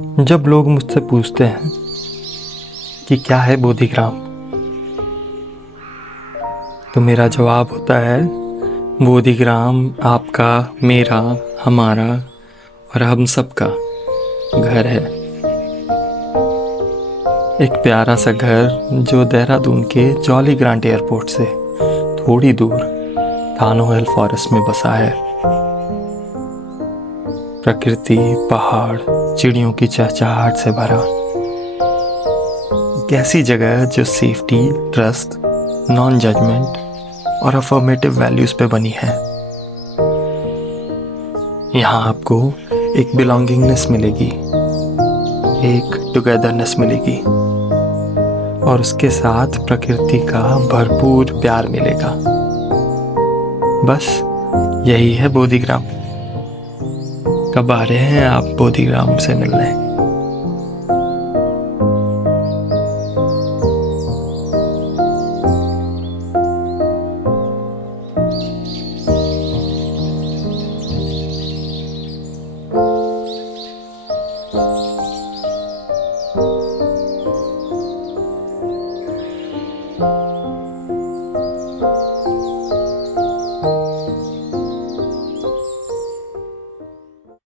जब लोग मुझसे पूछते हैं कि क्या है बोधिग्राम, तो मेरा जवाब होता है बोधिग्राम आपका, मेरा, हमारा और हम सबका घर है। एक प्यारा सा घर जो देहरादून के जॉली ग्रांट एयरपोर्ट से थोड़ी दूर थानो हिल फॉरेस्ट में बसा है। प्रकृति, पहाड़, चिड़ियों की चहचहाहट से भरा एक ऐसी जगह जो सेफ्टी, ट्रस्ट, नॉन जजमेंट और अफर्मेटिव वैल्यूज पे बनी है। यहाँ आपको एक बिलोंगिंगनेस मिलेगी, एक टुगेदरनेस मिलेगी और उसके साथ प्रकृति का भरपूर प्यार मिलेगा। बस यही है बोधिग्राम। कब आ रहे हैं आप बोधिग्राम से मिलने?